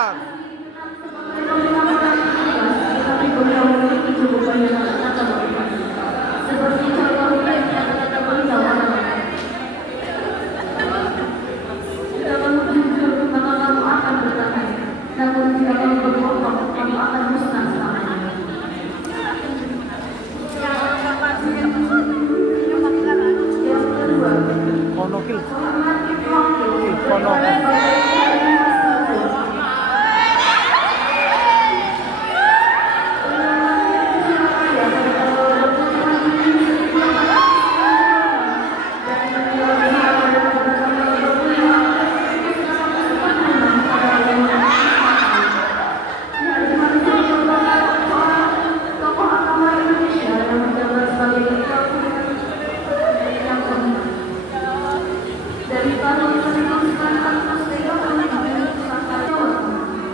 Akbar. Konokil.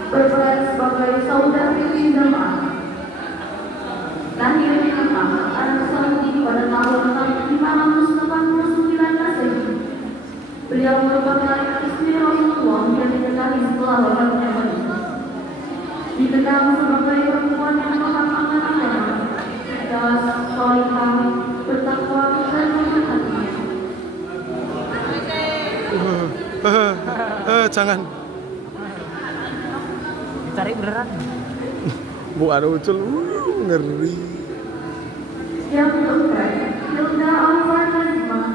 Berperan sebagai saudari jemaah. Lahir di Mekah, Arab Saudi pada tahun 589 Masehi. Beliau merupakan istri Rasulullah yang dinikahi setelah wafatnya Khadijah. Dikenal sebagai perempuan yang memahami agama, cerdas, salihah, bertakwa dan berhati. Jangan. Cari beneran. Bu ada ucul, ngeri. Yang keempat, Hilda Al-Fatimah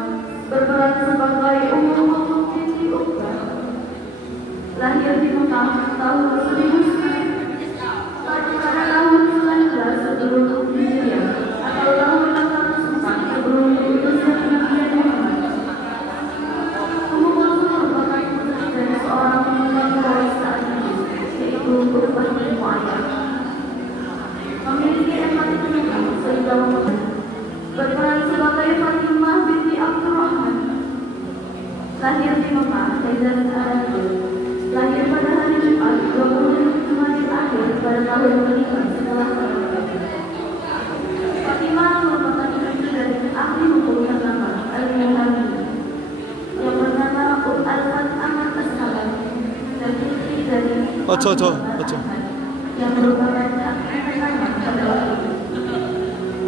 berperan sebagai Ummul Mukminin Uqbah. Lahir di Mekah tahun 1900 pada tahun 19 sebelum Hijriah atau tahun 604 sebelum diutusnya Nabi Muhammad. Ummul merupakan putri dari seorang pemegang Quraisy saat itu, yaitu Uqbah bin Mu'ayyad. Memiliki empat keturunan sehingga berperan sebagai Fatimah binti Abdurrahman. Lahir di Mekah, Hijaz Arabia. Lahir pada hari Jumat 20 Jumadil Akhir pada tahun kelima setelah kelahiran. Fatimah merupakan istri dari ahli hukum agama Al-Muhammad yang bernama Al-Fat Ahmad As-Salam dan istri dari Ojo. yang merupakan ahli agama pada waktu itu.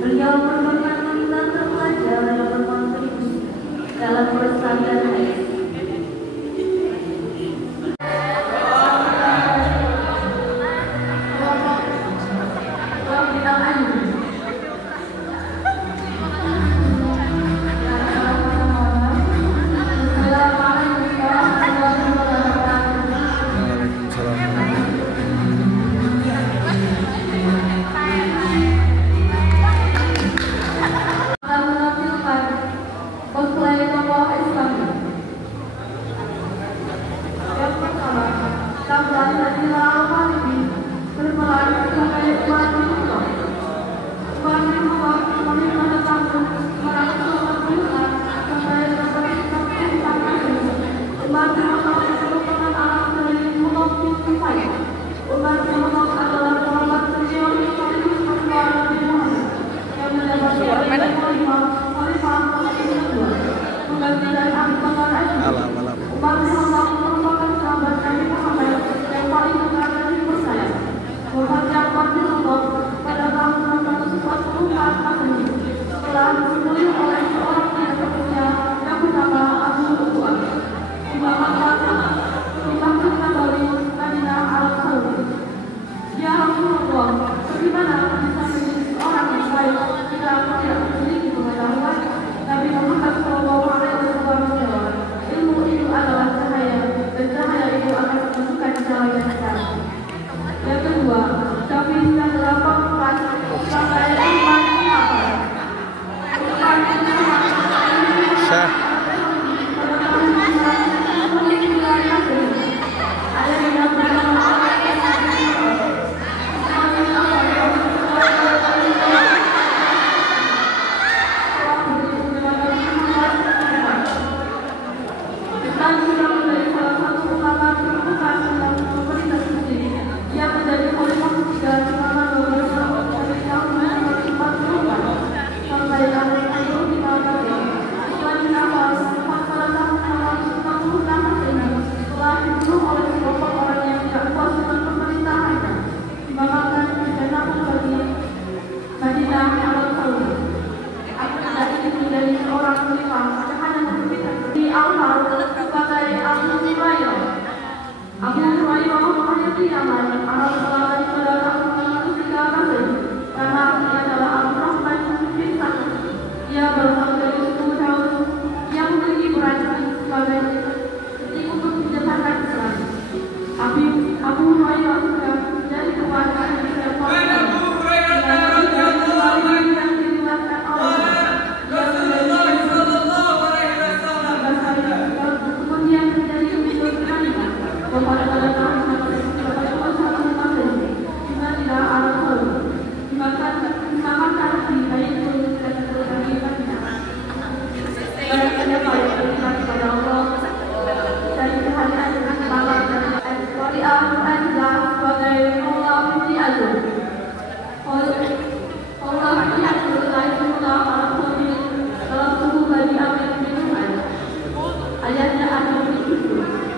Beliau merupakan wanita terpelajar yang berkontribusi dalam pelestarian hadis.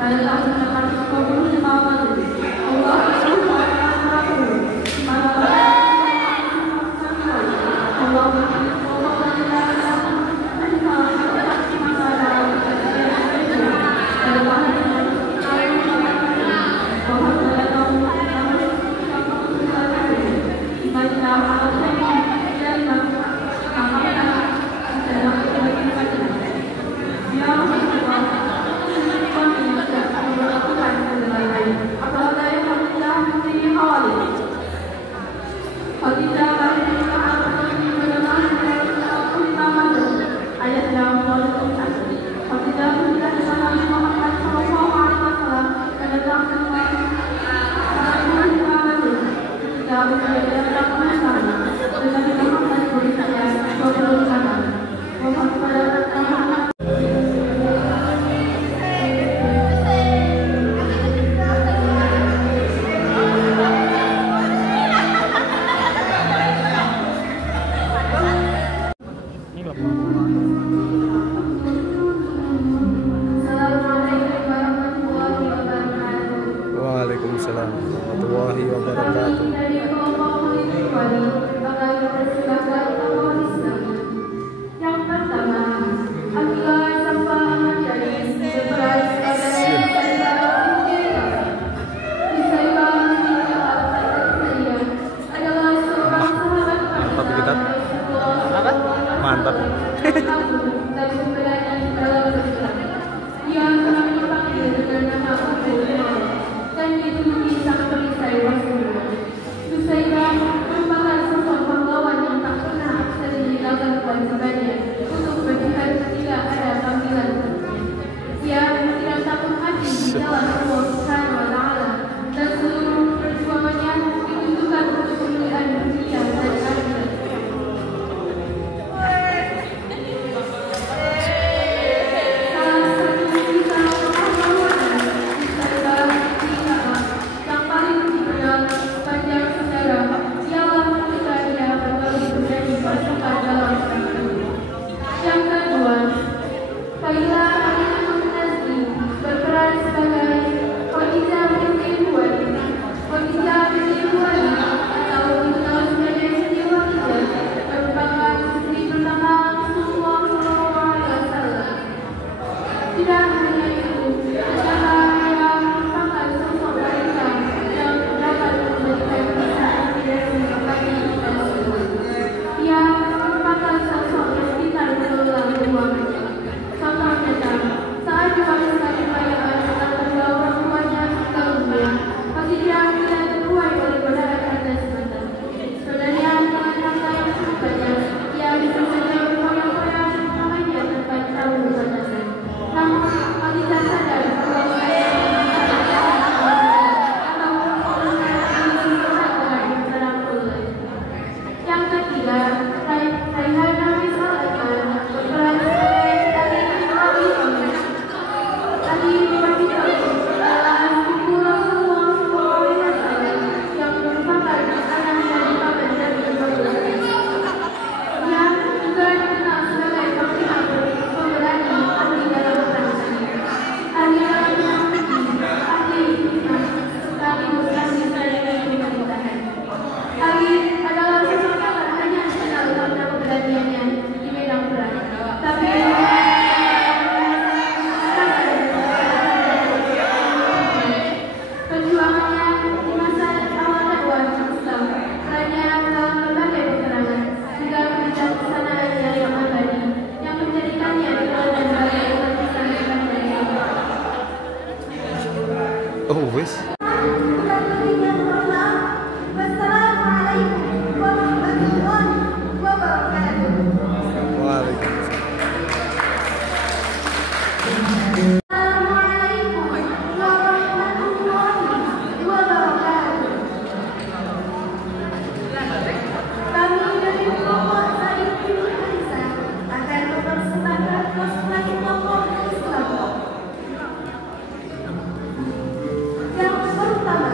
pada tahun 625 Masehi. Allah Waalaikumsalam warahmatullahi wabarakatuh. Yang pertama, apabila sampah menjadi surprise Mantap. untuk berjihad ketika ada panggilan. Ia tidak takut mati di jalan Allah Subhanahu wa Ta'ala, dan seluruh perjuangannya ditunjukkan untuk kemuliaan dunia dan akhirat. Salah satu kisah pahlawan yang paling dikenal sepanjang sejarah ialah ketika dia kembali menjadi pasukan dalam perang. Yang kedua, Kailah Al-Nasri berperan sebagai Khadijah binti Khuwailid. Khadijah binti Khuwailid atau dikenal sebagai Siti Khadijah merupakan istri pertama Rasulullah SAW. Tidak hanya itu, secara ia merupakan sosok wanita yang dapat memberikan inspirasi bagi kita semua. Ia merupakan sosok yang kita berulang perjuangan. Contoh nyata, saat diwarisi perayaan tentang kedua orang tuanya ke dunia, Khadijah tidak terbuai daripada kata semata. Sebenarnya dengan kata yang disebutkannya, ia bisa saja berkoyak-koyak namanya tanpa tahu batasan. Namun Khadijah sadar bahwa yang ketiga, Raihan Nabi Salman berperan sebagai Tadi Nabi adalah ibu Rasulullah SAW yang merupakan anak dari paman Nabi Muhammad. Ia juga dikenal sebagai panglima pemberani ahli dalam perang, ahli dalam menang, ahli hikmah, sekaligus ahli strategi pemerintahan. Ali adalah sosok yang hanya dikenal karena keberaniannya di medan perang, tapi perjuangannya di masa awal dakwah Islam, perannya dalam berbagai peperangan, hingga menjadi kesanaannya yang abadi, yang menjadikannya teladan bagi umat Islam sepanjang zaman. Oh, wis. Wassalamualaikum warahmatullahi wabarakatuh. Waalaikumsalam. Assalamualaikum warahmatullahi wabarakatuh. Kami dari kelompok Said bin Harisah akan mempersembahkan cosplay tokoh Islam. Yang pertama,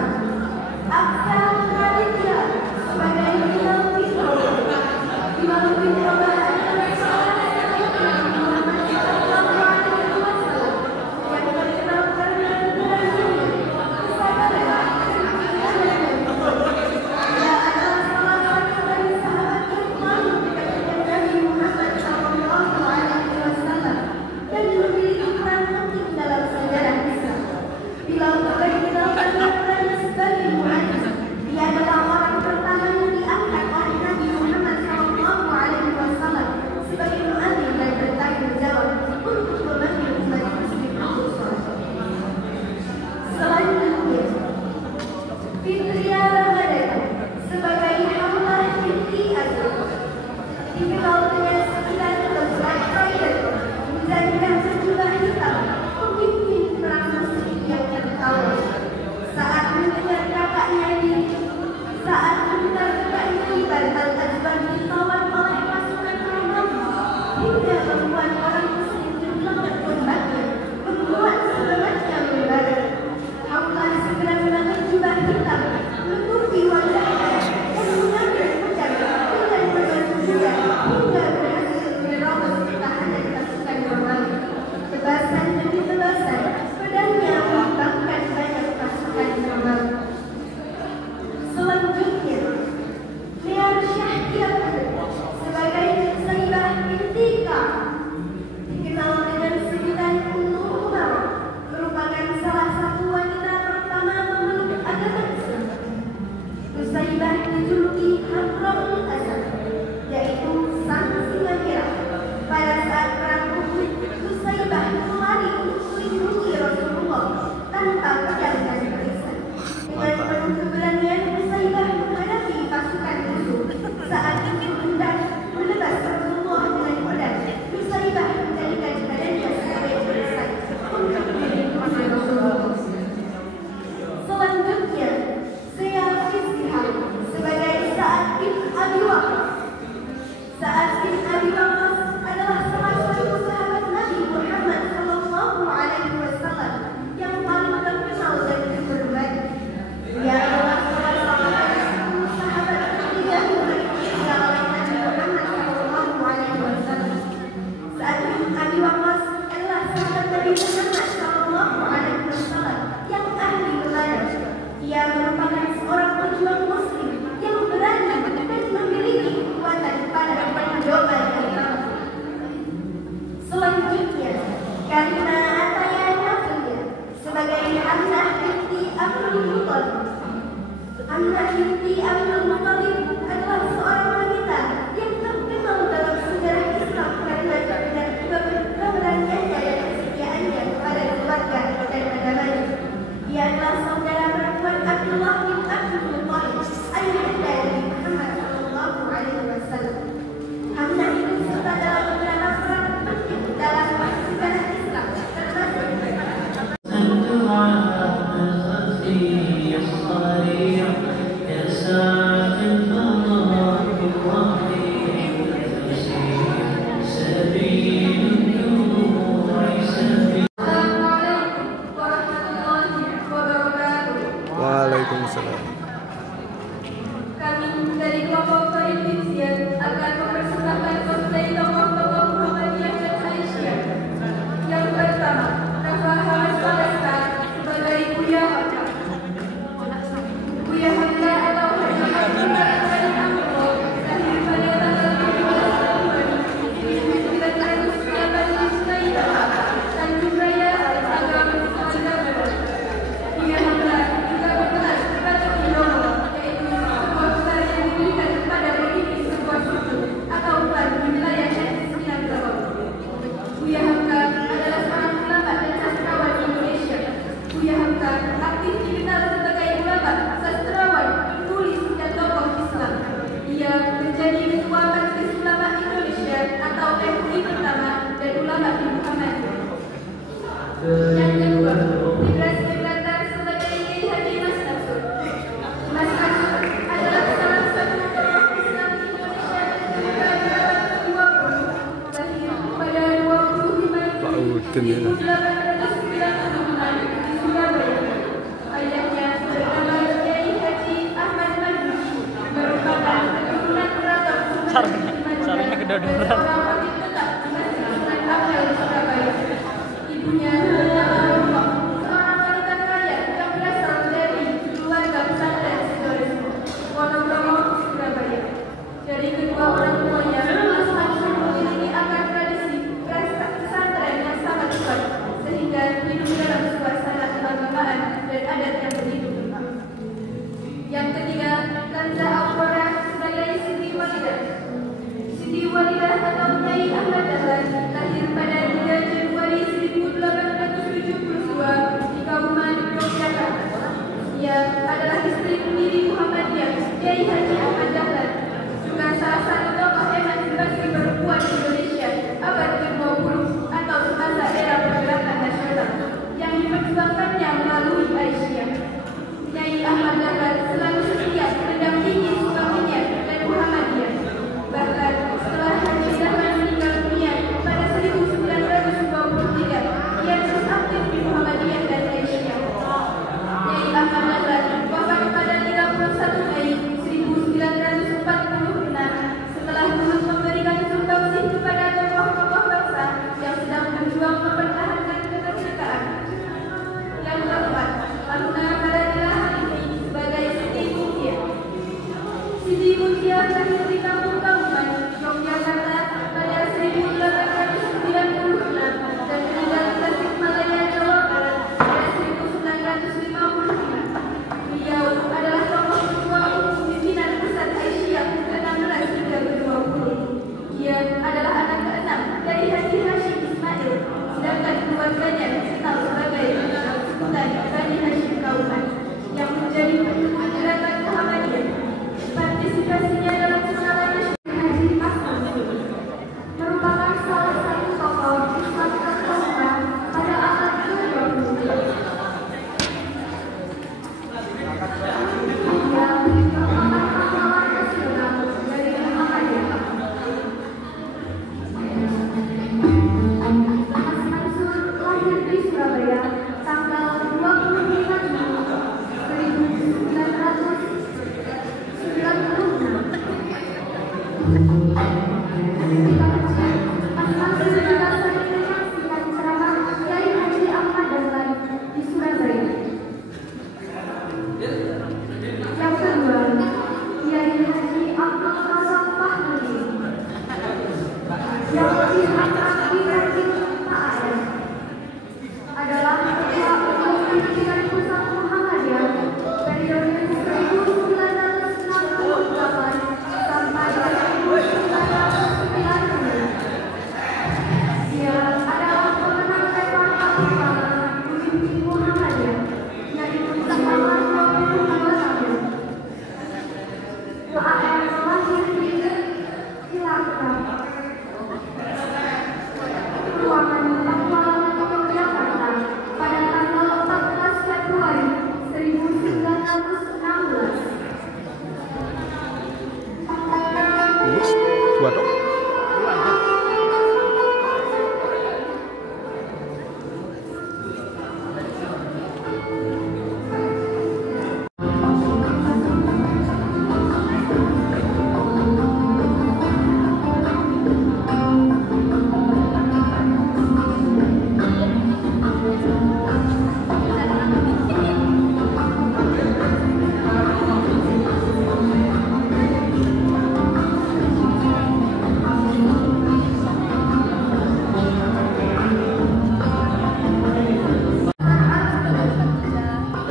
Hamzah binti Abdul Muthalib adalah seorang wanita yang terkenal dalam sejarah Islam karena keberaniannya dan kesetiaannya kepada keluarga dan agamanya. Dia adalah saudara perempuan Abdullah bin Abdul Muthalib, ayahanda dari Muhammad Shallallahu Alaihi Wasallam. Hamzah ikut serta dalam beberapa perang penting dalam sejarah Islam, termasuk Waalaikumsalam. Kami dari kelompok Faridisian akan mempersembahkan konten tokoh-tokoh Muhammadiyah dan Aisyah. Yang pertama, Rafa Hamas Palestina sebagai Buya Hamka. Buya Hamka atau Haji Abdullah bin Amr lahir pada tanggal 17 Januari 1908 Tanjung Raya, Agam, Sumatera Barat. Buya Hamka juga berkelas berbagai ilmu, yaitu sebuah gelar yang diberikan kepada pemimpin sebuah suku atau umat di wilayah etnis Minangkabau. Buya Hamka adalah seorang ulama dan sastrawan Indonesia. Buya Hamka aktif dikenal sebagai ulama, sastrawan, penulis, dan tokoh Islam. Ia menjadi Ketua Majelis Ulama Indonesia atau MUI pertama dan ulama di Muhammadiyah. Yang kedua, dipersilakan sebagai Kiai Haji Mas Mansur. Mas Mansur adalah salah satu tokoh Islam di Indonesia dan juga di abad ke-20. Lahir pada 25 Juni 1896 di Surabaya. Ayahnya bernama Kiai Haji Ahmad Madrus, merupakan keturunan keraton Sunan dan seorang wakil tetap di Masjid Sunan Ampel di Surabaya. Ibunya bernama Romo, seorang wanita kaya yang berasal dari keluarga pesantren Sidoresmo, Wonokromo, Surabaya. Dari kedua orang tuanya, Mas Mansur memiliki akar tradisi pesantren yang sangat kuat, sehingga hidup dalam suasana keagamaan dan adat yang begitu kental. Yang ketiga, Kanza Aurora sebagai Siti Walidah. Siti Walidah atau Nyai Ahmad Dahlan lahir pada 3 Januari 1872 di Kauman, Yogyakarta. Ia adalah istri pendiri Muhammadiyah, Kiai Haji Ahmad Dahlan, juga salah satu tokoh emansipasi perempuan Indonesia abad ke-20 atau semasa era pergerakan nasional yang diperjuangkannya melalui Aisyah. Nyai Ahmad Dahlan selalu setia mendampingi suaminya dan Muhammadiyah. Bahkan setelah Haji Dahlan meninggal dunia pada 1923, ia terus aktif di Muhammadiyah dan Aisyah. Nyai Ahmad Dahlan wafat pada 31 Mei 1900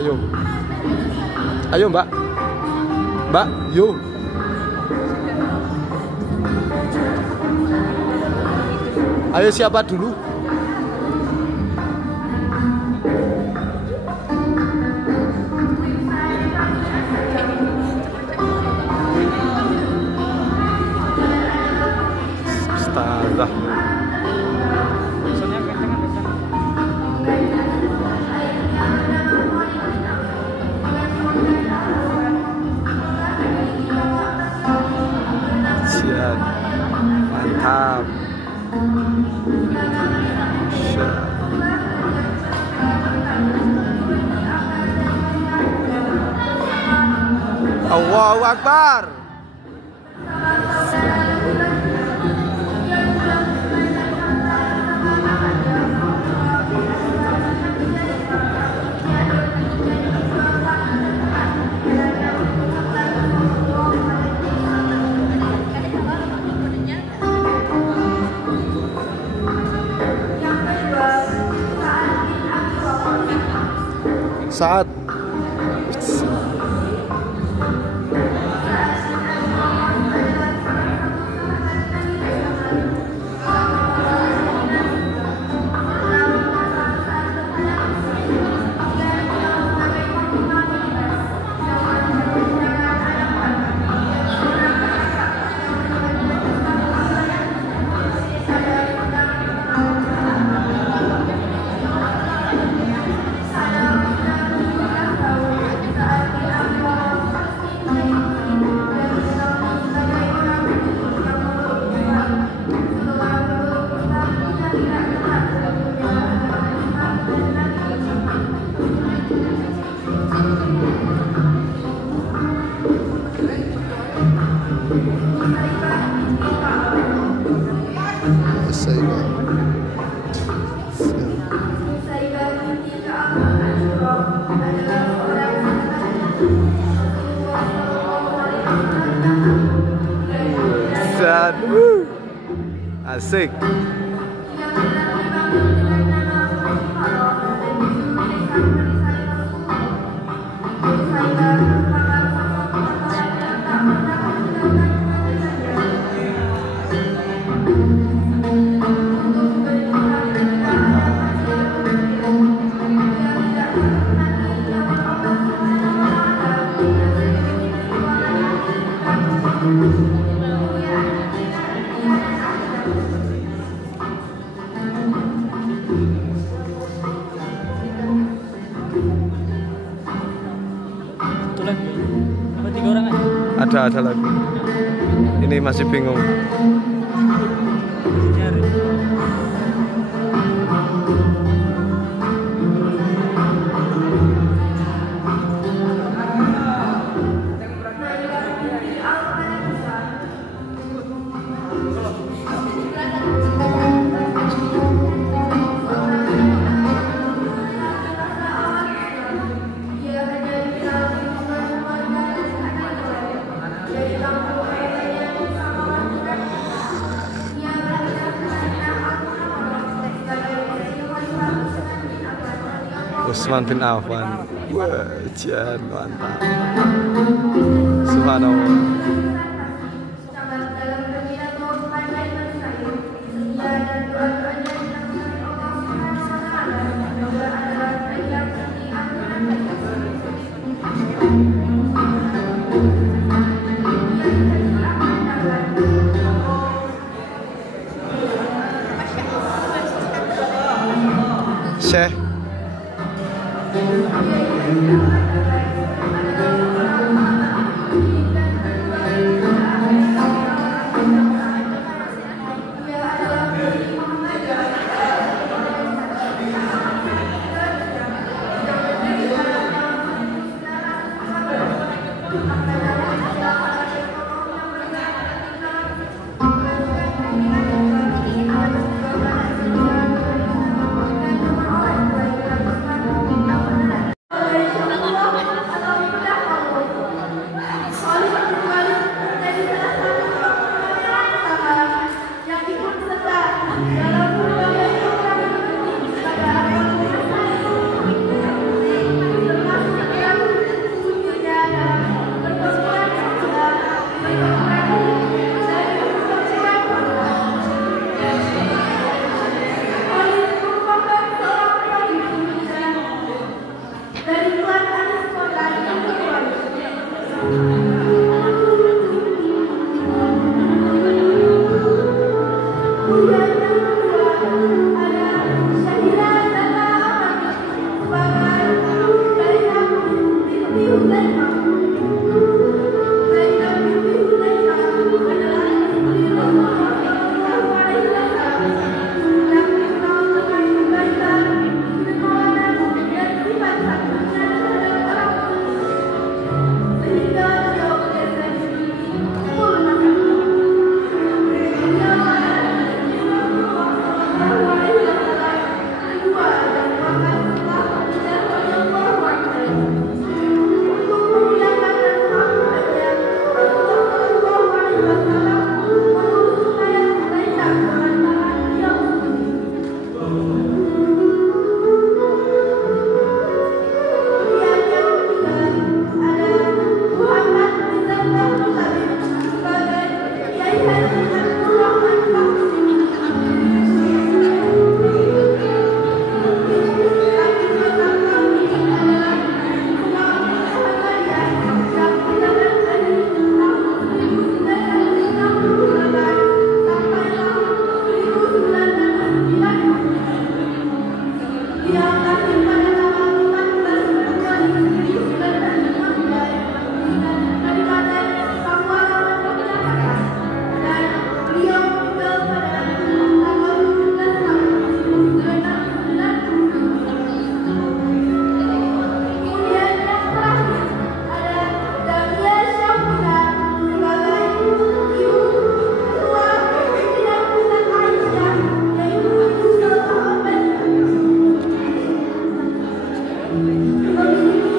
Ayo. Ayo, Mbak. Mbak, yuk. Ayo siapa dulu? Ustazah. Siap. Mantap. Allahu Akbar. Saat asik. Satu lagi. Apa 3 orang aja? Ada lagi. Ini masih bingung. Nyari. Usman bin Affan. Wah, Jan, mantap. Subhanallah. Syekh. memiliki